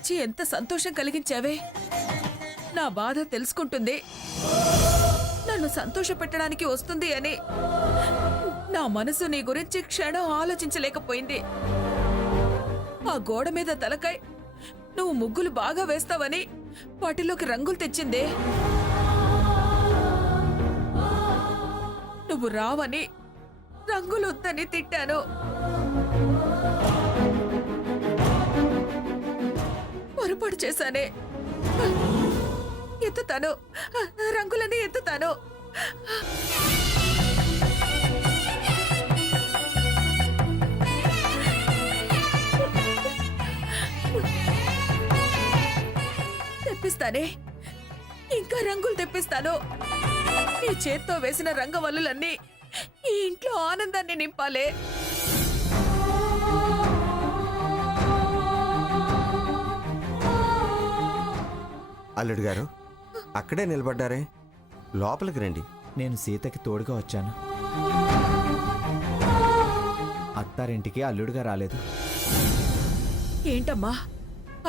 వచ్చి ఎంత సంతోషం కలిగించావే. నా బాధ తెలుసుకుంటుంది, నన్ను సంతోష పెట్టడానికి వస్తుంది అని నా మనసు నీ గురించి క్షణం ఆలోచించలేకపోయింది. ఆ గోడ మీద తలకాయ నువ్వు ముగ్గులు బాగా వేస్తావని వాటిలోకి రంగులు తెచ్చిందే. నువ్వు రావని రంగులొద్దని తిట్టాను. పొరపాటు చేశానే. ఎత్తుతాను, రంగులని ఎత్తుతాను. తెప్పిస్తానే, ఇంకా రంగులు తెప్పిస్తాను. ఈ చేత్తో వేసిన రంగవల్లులన్నీ ఈ ఇంట్లో ఆనందాన్ని నింపాలే. అల్లుడు గారు అక్కడే నిలబడ్డారే, లోపలికి రండి. నేను సీతకి తోడుగా వచ్చాను. అత్తారింటికి అల్లుడుగా రాలేదు. ఏంటమ్మా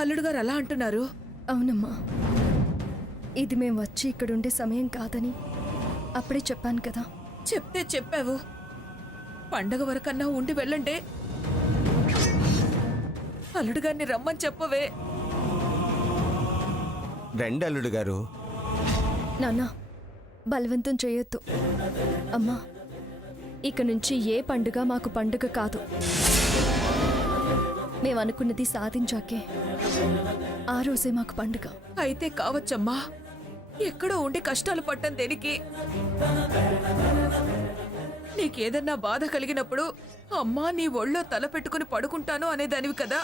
అల్లుడు గారు అలా అంటున్నారు? అవునమ్మా, ఇది మేము వచ్చి ఇక్కడుండే సమయం కాదని అప్పుడే చెప్పాను కదా. చెప్తే చెప్పావు, పండగ వరకన్నా ఉండి వెళ్ళండి. అల్లుడు గారిని రమ్మని చెప్పవే. రండి అల్లుడు గారు. నాన్న, బలవంతం చేయొద్దు. అమ్మా, ఇక నుంచి ఏ పండుగ మాకు పండుగ కాదు. మేమనుకున్నది సాధించాకే ఆ రోజే మాకు పండుగ. అయితే కావచ్చమ్మా, ఎక్కడో ఉండి కష్టాలు పట్టం దేనికి? నీకేదన్నా బాధ కలిగినప్పుడు అమ్మా నీ ఒళ్ళో తల పెట్టుకుని పడుకుంటాను అనేదానివి కదా.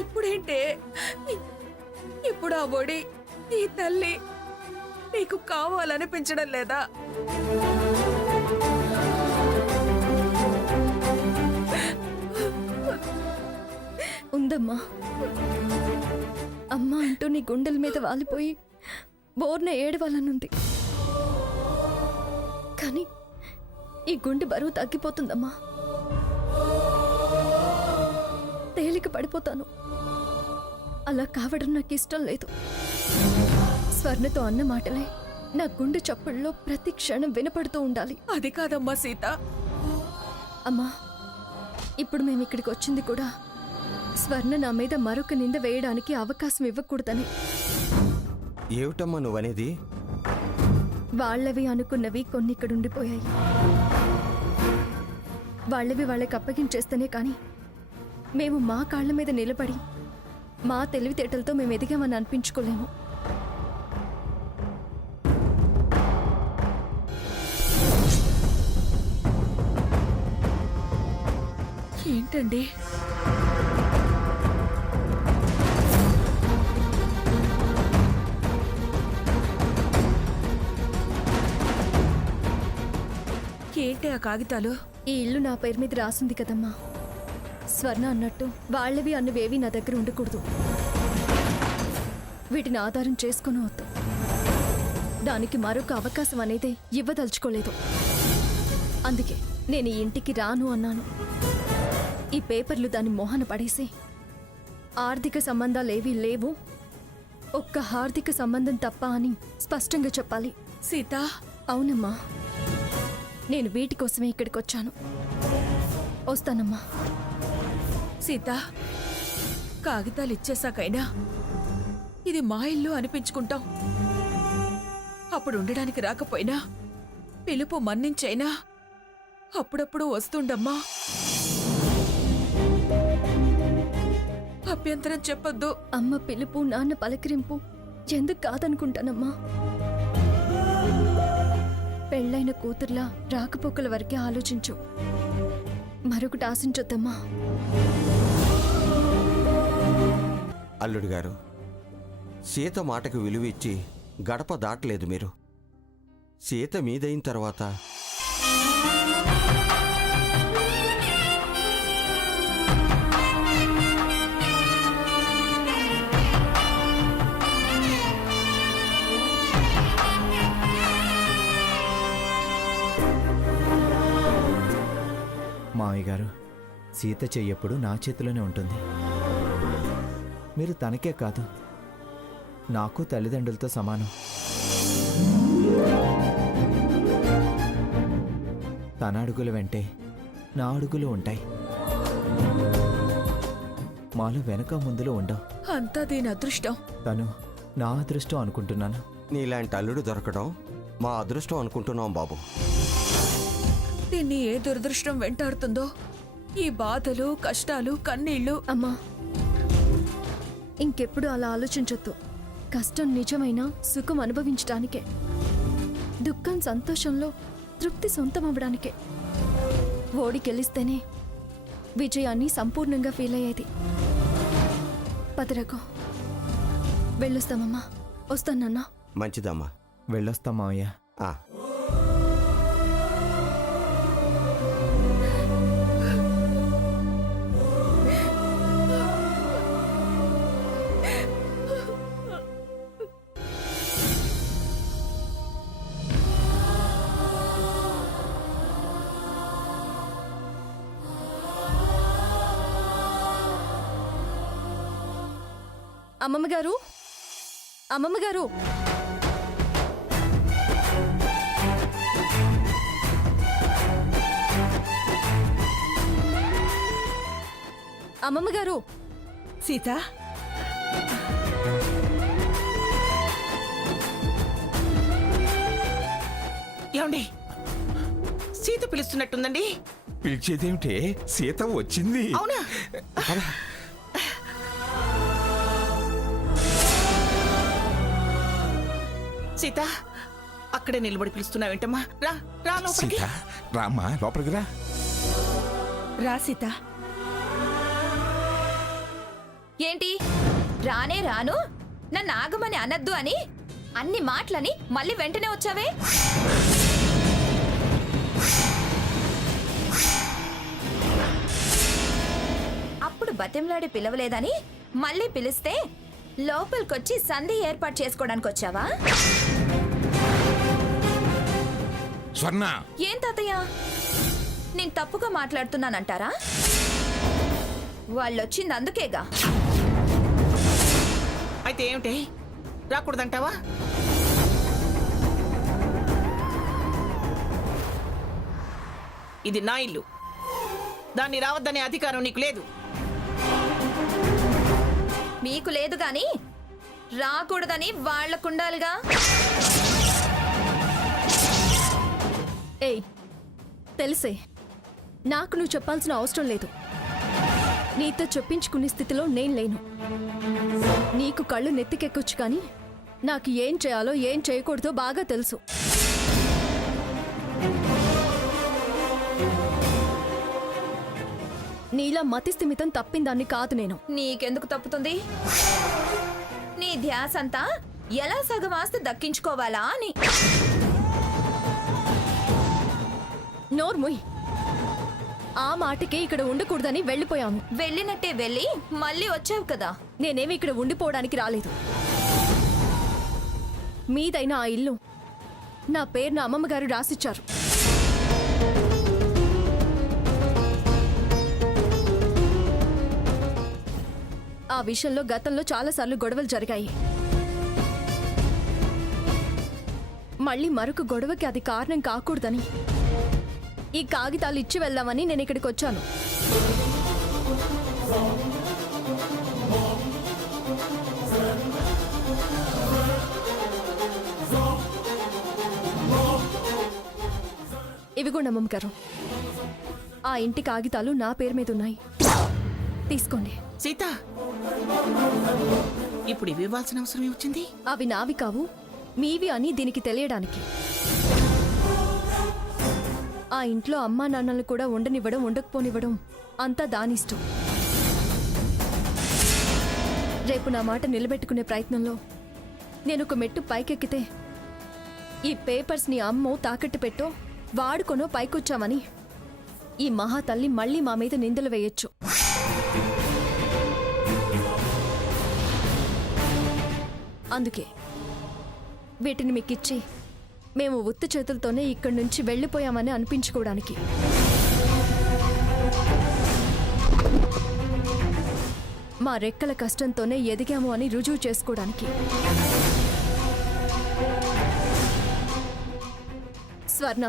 ఇప్పుడేంటే, ఇప్పుడు ఆ ఒడి ఈ తల్లి నీకు కావాలనిపించడం లేదా? ఉందమ్మా. అమ్మ అంటూ నీ గుండెల మీద వాలిపోయి బోర్న ఏడవాలనుంది. కానీ ఈ గుండె బరువు తగ్గిపోతుందమ్మా. తేలిక పడిపోతాను. అలా కావడం నాకు ఇష్టం లేదు. స్వర్ణతో అన్న మాటలే నా గుండె చప్పుల్లో ప్రతి క్షణం వినపడుతూ ఉండాలి. అది కాదమ్మా సీత. అమ్మా, ఇప్పుడు మేము ఇక్కడికి వచ్చింది కూడా స్వర్ణ నా మీద మరొక నింద వేయడానికి అవకాశం ఇవ్వకూడదని. ఏమిటమ్మా నువ్వనేది? వాళ్ళవి అనుకున్నవి కొన్ని ఇక్కడ ఉండిపోయాయి. వాళ్ళవి వాళ్ళకి అప్పగించేస్తేనే కానీ మేము మా కాళ్ల మీద నిలబడి మా తెలివితేటలతో మేము ఎదిగామని అనిపించుకోలేము. ఏంటండి ఏంటి ఆ కాగితాలు? ఈ ఇల్లు నా పేరు మీద రాసింది కదమ్మా. స్వర్ణ అన్నట్టు వాళ్ళవి అన్నవేవి నా దగ్గర ఉండకూడదు. వీటిని ఆధారం చేసుకుని వద్దు. దానికి మరొక అవకాశం అనేది ఇవ్వదలుచుకోలేదు. అందుకే నేను ఈ ఇంటికి రాను అన్నాను. ఈ పేపర్లు దాని మోహన పడేసి ఆర్థిక సంబంధాలేవీ లేవు, ఒక్క హార్దిక సంబంధం తప్ప అని స్పష్టంగా చెప్పాలి. సీత, అవునమ్మా, నేను వీటి కోసమే ఇక్కడికి వచ్చాను. వస్తానమ్మా. సీత, కాగితాలు ఇచ్చేసాకైనా ఇది మా ఇల్లు అనిపించుకుంటాం. అప్పుడు ఉండడానికి రాకపోయినా పిలుపు మన్నించైనా అప్పుడప్పుడు వస్తుండమ్మా. అభ్యంతరం చెప్పొద్దు. అమ్మ పిలుపు, నాన్న పలకరింపు ఎందుకు కాదనుకుంటానమ్మా. పెళ్ళైన కూతుర్లా రాకపోకల వరకే ఆలోచించు, మరొకటి ఆశించొద్దమ్మా. అల్లుడు గారు, సీత మాటకు విలువ ఇచ్చి గడప దాటలేదు మీరు. సీత మీదైన తర్వాత మామయ్య గారు, సీత చెయ్యప్పుడు నా చేతిలోనే ఉంటుంది. మీరు తనకే కాదు, నాకు తల్లిదండ్రులతో సమానం. తన అడుగుల వెంటే నా అడుగులు ఉంటాయి. మాలో వెనక ముందులో ఉండవు. అంతా దీని అదృష్టం. తను నా అదృష్టం అనుకుంటున్నాను. నీలాంటి అల్లుడు దొరకడం మా అదృష్టం అనుకుంటున్నాం బాబు. దీన్ని ఏ దురదృష్టం వెంటాడుతుందో, ఈ బాధలు, కష్టాలు, కన్నీళ్లు. అమ్మా, ఇంకెప్పుడు అలా ఆలోచించొద్దు. కష్టం నిజమైన సుఖం అనుభవించడానికే, దుఃఖం సంతోషంలో తృప్తి సొంతం అవ్వడానికే. ఓడి గెలిస్తేనే విజయాన్ని సంపూర్ణంగా ఫీల్ అయ్యేది. పదరకు వెళ్ళొస్తామమ్మా. వస్తానన్నా. మంచిదమ్మా. వెళ్ళొస్తాం మావయ్య. ఆ. అమ్మమ్మ గారు, అమ్మమ్మ గారు, అమ్మమ్మ గారు. సీత, ఏమండి, సీత పిలుస్తున్నట్టుందండి. పిలిచేదేమిటే? సీత వచ్చింది. అవునా? సీత, అక్కడే నిలబడి పిలుస్తున్నావేంటమ్మా? రా రా లోపలికి. సీత రామ్మా, లోపలికి రా. రా సీత. ఏంటి రానే రాను, నన్ను ఆగమని అనద్దు అని అన్ని మాటలని మళ్ళీ వెంటనే వచ్చావే? అప్పుడు బతిమలాడి పిలవలేదని మళ్ళీ పిలిస్తే లోపలికొచ్చి సంధి ఏర్పాటు చేసుకోవడానికి వచ్చావా? స్వర్ణ, ఏం తాతయ్య, నేను తప్పుగా మాట్లాడుతున్నానంటారా? వాళ్ళొచ్చింది అందుకేగా. అయితే ఏమిటి, రాకూడదంటావా? ఇది నా ఇల్లు, దాన్ని రావద్దనే అధికారం నీకు లేదు. మీకు లేదు గాని రాకూడదని వాళ్లకుండాలిగా. ఏయ్, తెలిసే, నాకు నువ్వు చెప్పాల్సిన అవసరం లేదు. నీతో చెప్పించుకునే స్థితిలో నేను లేను. నీకు కళ్ళు నెత్తికెక్కొచ్చు కానీ నాకు ఏం చేయాలో ఏం చేయకూడదో బాగా తెలుసు. నీలా మతిస్థిమితం తప్పిందాన్ని కాదు నేను. నీకెందుకు తప్పుతుంది? నీ ధ్యాసంతా ఎలా సగం ఆస్తి దక్కించుకోవాలా అని. నోర్ముయ్, ఆ మాటకే ఇక్కడ ఉండకూడదని వెళ్ళిపోయాను. వెళ్ళినట్టే వెళ్ళి మళ్ళీ వచ్చావు కదా. నేనేమి ఇక్కడ ఉండిపోవడానికి రాలేదు. మీదైన ఆ ఇల్లు నా పేరు నా అమ్మమ్మగారు రాసిచ్చారు. ఆ విషయంలో గతంలో చాలాసార్లు గొడవలు జరిగాయి. మళ్ళీ మరొక గొడవకి అది కారణం కాకూడదని ఈ కాగితాలు ఇచ్చి వెళ్దామని నేను ఇక్కడికి వచ్చాను. ఇవిగోండి అమ్మమ్మ గారు, ఆ ఇంటి కాగితాలు నా పేరు మీద ఉన్నాయి. తీసుకోండి. సీత, ఇప్పుడు ఇవి ఇవ్వాల్సిన అవసరం ఏమొచ్చింది? అవి నావి కావు, మీవి అని దీనికి తెలియడానికి. ఆ ఇంట్లో అమ్మా నాన్నలు కూడా ఉండనివ్వడం ఉండకపోనివ్వడం అంతా దానిష్టం. రేపు నా మాట నిలబెట్టుకునే ప్రయత్నంలో నేను ఒక మెట్టు పైకెక్కితే ఈ పేపర్స్ని అమ్మో తాకట్టు పెట్టో వాడుకొనో పైకొచ్చామని ఈ మహాతల్లి మళ్ళీ మా మీద నిందలు వేయొచ్చు. అందుకే వీటిని మీకిచ్చి మేము ఉత్త చేతులతోనే ఇక్కడి నుంచి వెళ్ళిపోయామని అనిపించుకోవడానికి. మా రెక్కల కష్టంతోనే ఎదిగాము అని రుజువు చేసుకోవడానికి. స్వర్ణ,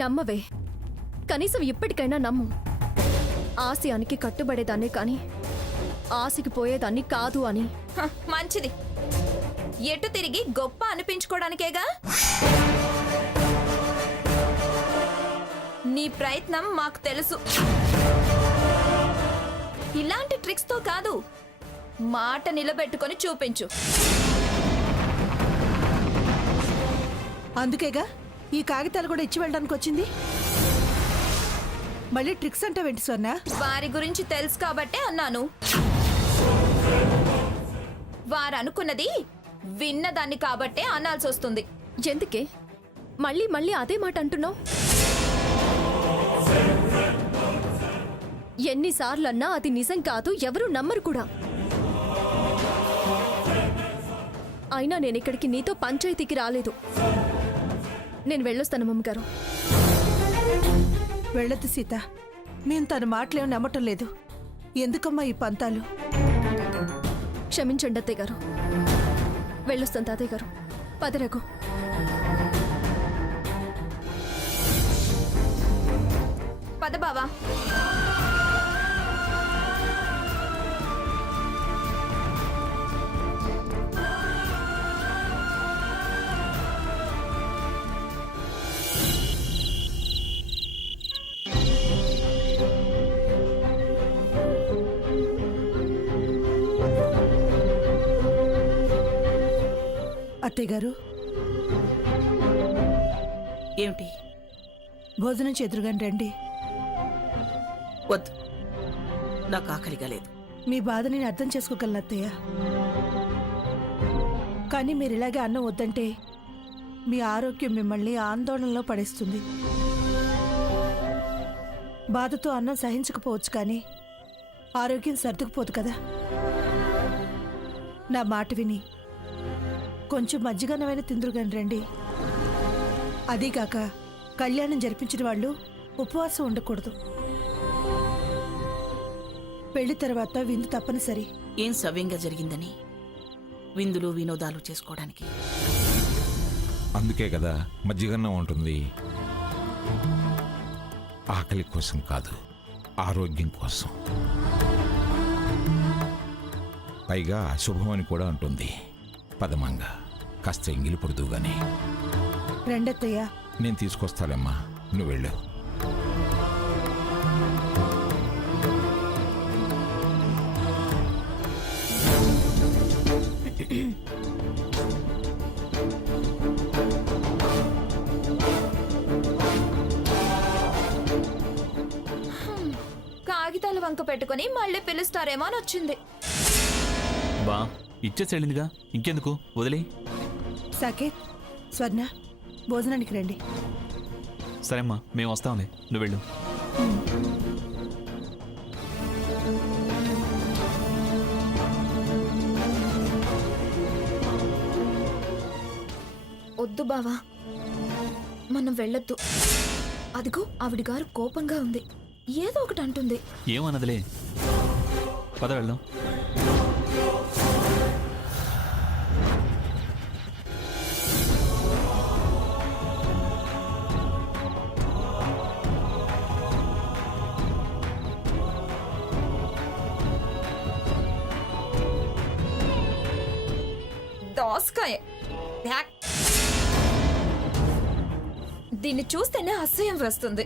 నమ్మవే, కనీసం ఇప్పటికైనా నమ్ము. ఆశయానికి కట్టుబడేదాన్ని కానీ ఆశకి పోయేదాన్ని కాదు అని. హ, మంచిది. ఎటు తిరిగి గొప్ప అనిపించుకోవడానికేగా. నీ ప్రయత్నం మాకు తెలుసు. ఇలాంటి ట్రిక్స్ తో కాదు, మాట నిలబెట్టుకొని చూపించు. అందుకేగా ఈ కాగితాలు కూడా ఇచ్చి వెళ్ళడానికి వచ్చింది. మళ్ళీ ట్రిక్స్ అంటే వెంటి స్వర్ణ? వారి గురించి తెలుసు కాబట్టే అన్నాను. వారనుకున్నది విన్నదాన్ని కాబట్టే అనాల్సి వస్తుంది. ఎందుకే మళ్ళీ మళ్ళీ అదే మాట అంటున్నావు? ఎన్నిసార్లన్నా అది నిజం కాదు, ఎవరు నమ్మరు కూడా. అయినా నేను ఇక్కడికి నీతో పంచాయతీకి రాలేదు. నేను వెళ్ళొస్తాను మమ్మగారు. వెళ్ళొద్దు సీత, మేము తన మాటలేం నమ్మటం లేదు. ఎందుకమ్మా ఈ పంతాలు? క్షమించండి అత్తయ్య గారు. వెళ్ళొస్తాను తాతయ్య గారు. పదరగు. పద బావా. అత్తయ్య గారు, ఏమిటి? భోజనం చెదురుగాని రండి. వద్దు, నాకు ఆకలిగా లేదు. మీ బాధ నేను అర్థం చేసుకోగలను అత్తయ్య. కానీ మీరు ఇలాగే అన్నం వద్దంటే మీ ఆరోగ్యం మిమ్మల్ని ఆందోళనలో పడేస్తుంది. బాధతో అన్నం సహించకపోవచ్చు, కానీ ఆరోగ్యం సర్దుకుపోదు కదా. నా మాట విని కొంచెం మజ్జిగన్నమైన తిందురుగాని రండి. అదీగాక కళ్యాణం జరిపించిన వాళ్ళు ఉపవాసం ఉండకూడదు. పెళ్లి తర్వాత విందు తప్పనిసరి. ఏం సవ్యంగా జరిగిందని విందులు వినోదాలు చేసుకోవడానికి. అందుకే కదా మజ్జిగన్నం ఉంటుంది. ఆకలి కోసం కాదు, ఆరోగ్యం కోసం. పైగా అశుభమని కూడా ఉంటుంది. పదమంగా కాస్త ఎంగిలి పడుదుగానే. రెండత్తయ్య. నేను తీసుకొస్తాలేమ్మా, నువ్వు వెళ్ళు. కాగితాలు వంక పెట్టుకుని మళ్ళీ పిలుస్తారేమో అని వచ్చింది. బా ఇచ్చేసి వెళ్ళిందిగా, ఇంకెందుకు వదిలే. సాకేత్, స్వర్ణ, భోజనానికి రండి. సరేమ్మా, మేము వస్తాంలే, నువ్వు వెళ్ళు. వద్దు బావా, మనం వెళ్ళొద్దు. అదిగో ఆవిడ గారు కోపంగా ఉంది, ఏదో ఒకటి అంటుంది. ఏమన్నదిలే, పద వెళ్దాం. దోసకాయ, దీన్ని చూస్తేనే అసహ్యం వస్తుంది.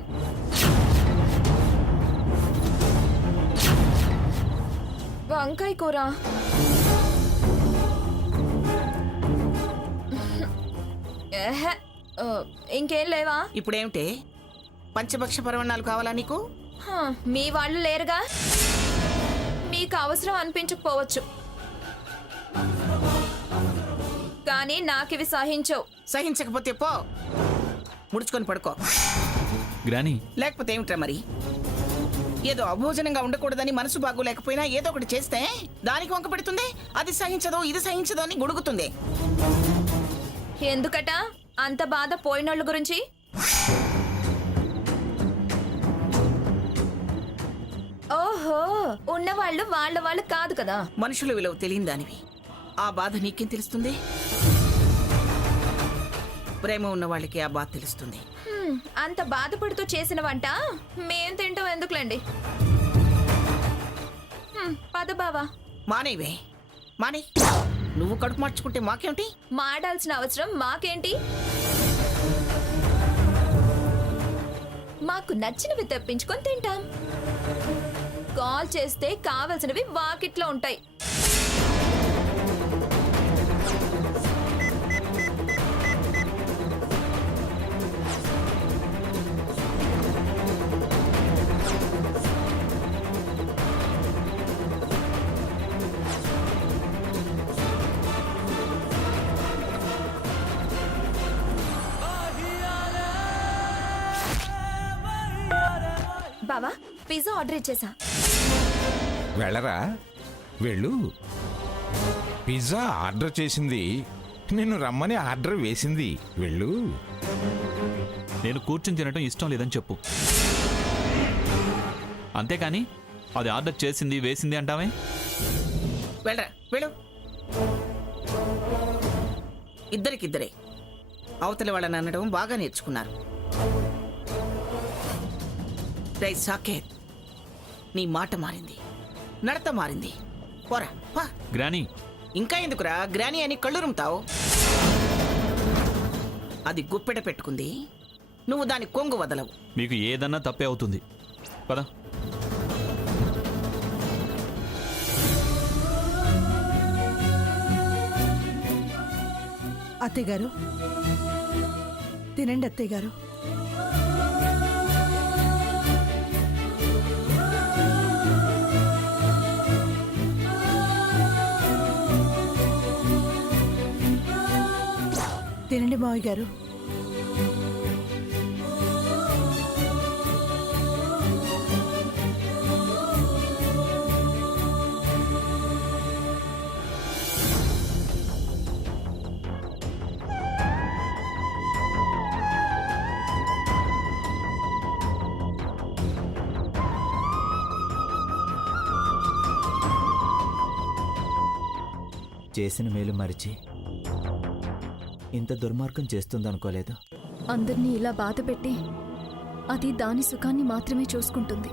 వంకాయ కూర, ఇంకేం లేవా? ఇప్పుడేమిటే? పంచభక్ష పరవణాలు కావాలా నీకు? మీ వాళ్ళు లేరుగా, మీకు అవసరం అనిపించకపోవచ్చు, కానీ నాకివి సహించవు. సహించకపోతే పో, ముడుచుకొని పడుకో. గ్రాని, లేకపోతే ఏమిట్రా మరి? ఏదో అభోజనంగా ఉండకూడదని మనసు బాగోలేకపోయినా ఏదో ఒకటి చేస్తే దానికి వంక పెడుతుంది. అది సహించదు, ఇది సహించదు అని గుడుగుతుంది. ఎందుకట అంత బాధ పోయినోళ్ళ గురించి? ఓహో, ఓహో ఉన్నవాళ్ళు వాళ్ళ కాదు కదా. మనుషుల విలువ తెలియని దానివి. ఆ బాధ నీకేం తెలుస్తుంది? ప్రేమ ఉన్న వాళ్ళకి ఆ బాధ తెలుస్తుంది. అంత బాధపడుతూ చేసిన వంట మేం తింటాం ఎందుకులేండి. పద బావా. మానేవే మానే. నువ్వు కడుపు మార్చుకుంటే మాకేమిటి? మాడాల్సిన అవసరం మాకేంటి? మాకు నచ్చినవి తెప్పించుకొని తింటాం. కాల్ చేస్తే కావలసినవి వాకిట్లో ఉంటాయి. బావా పిజ్జా ఆర్డర్ ఇచ్చేసా. వెళ్ళరా వెళ్ళు. పిజ్జా ఆర్డర్ చేసింది నిన్ను రమ్మని ఆర్డర్ వేసింది. వెళ్ళు. నేను కూర్చుని తినటం ఇష్టం లేదని చెప్పు. అంతేకాని అది ఆర్డర్ చేసింది వేసింది అంటావే. వెళ్ళరా వెళ్ళు. ఇద్దరికిద్దరే అవతల వాళ్ళని అనడం బాగా నేర్చుకున్నారు. రే సాకేత్, నీ మాట మారింది, నడత మారింది. పోరా పా. గ్రానీ, ఇంకా ఎందుకురా గ్రాని అని కళ్ళు రుమ్తావు? అది గుప్పెట పెట్టుకుంది, నువ్వు దాని కొంగు వదలవు. మీకు ఏదన్నా తప్పే అవుతుంది. పద. అత్తయ్య గారు తినండి. అత్తయ్య గారు తినండి మావయ్య గారు. చేసిన మేలు మరిచి ఇంత దుర్మార్గం చేస్తుందనుకోలేదు. అందరినీ ఇలా బాధ పెట్టి అది దాని సుఖాన్ని మాత్రమే చూసుకుంటుంది.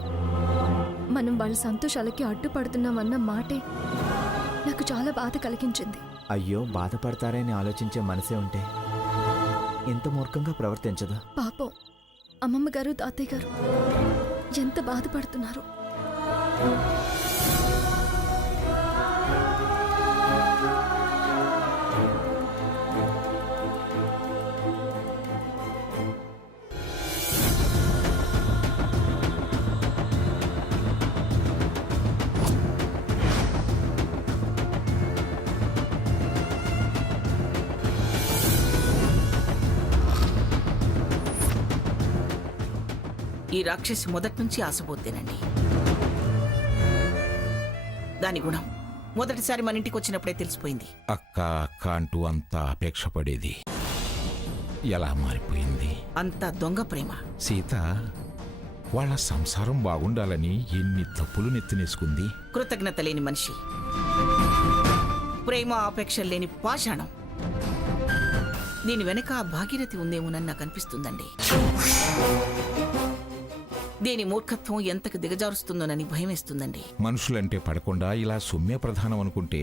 మనం వాళ్ళ సంతోషాలకి అడ్డుపడుతున్నామన్న మాటే నాకు చాలా బాధ కలిగించింది. అయ్యో, బాధపడతారని ఆలోచించే మనసే ఉంటే ఇంత మూర్ఖంగా ప్రవర్తించదు. పాపం అమ్మమ్మ గారు తాతయ్య గారు ఎంత బాధపడుతున్నారు. ఈ రాక్షసి మొదటి నుంచి ఆశపోతేనండి. దాని గుణం మొదటిసారి మన ఇంటికి వచ్చినప్పుడే తెలిసిపోయింది. అక్క అక్క అంటూ అంతా అపేక్ష పడేది ఎలా మారిపోయింది. అంతా దొంగ ప్రేమ. సీత వాళ్ళ సంసారం బాగుండాలని ఎన్ని తప్పులు నెత్తినేసుకుంది. కృతజ్ఞత లేని మనిషి, ప్రేమ ఆపేక్ష లేని పాషాణం. దీని వెనక ఆ భాగీరథి ఉందేమోనని నాకు అనిపిస్తుందండి. దీని మూర్ఖత్వం ఎంతకు దిగజారుస్తుందోనని భయమేస్తుందండి. మనుషులంటే పడకుండా ఇలా సొమ్మే ప్రధానం అనుకుంటే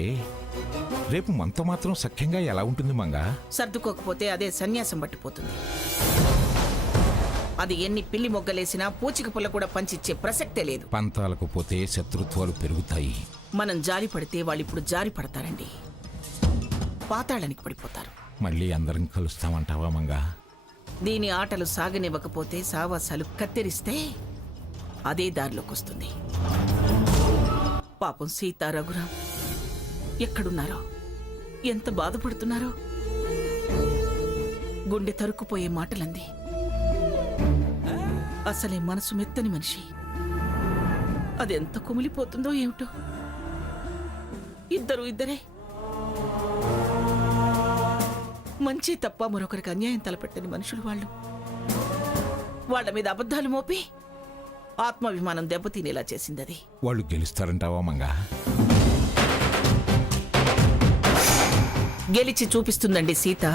రేపు మనతో మాత్రం సఖ్యంగా ఎలా ఉంటుంది మంగా? సర్దుకోకపోతే అదే సన్యాసం పట్టిపోతుంది. అది ఎన్ని పిల్లి మొగ్గలేసినా పూచిక పుల్ల కూడా పంచిచ్చే ప్రసక్తే లేదు. పంతాలకు పోతే శత్రుత్వాలు పెరుగుతాయి. మనం జారి పడితే వాళ్ళిప్పుడు జారి పడతారండి, పాతాళానికి పడిపోతారు. మళ్ళీ అందరం కలుస్తామంటావా మంగా? దీని ఆటలు సాగనివ్వకపోతే, సావాసాలు కత్తిరిస్తే అదే దారిలోకి వస్తుంది. పాపం సీత, రఘురాం ఎక్కడున్నారో, ఎంత బాధపడుతున్నారో. గుండె తరుక్కుపోయే మాటలంది. అసలే మనసు మెత్తని మనిషి. అదెంత కుమిలిపోతుందో ఏమిటో. ఇద్దరే మంచి తప్ప మరొకరికి అన్యాయం తలపెట్టని మనుషులు వాళ్ళు. వాళ్ళ మీద అబద్ధాలు మోపి ఆత్మాభిమానం దెబ్బతినేలా చేసింది అది. వాళ్ళు గెలుస్తారంటావా మంగా? గెలిచి చూపిస్తుందండి సీత.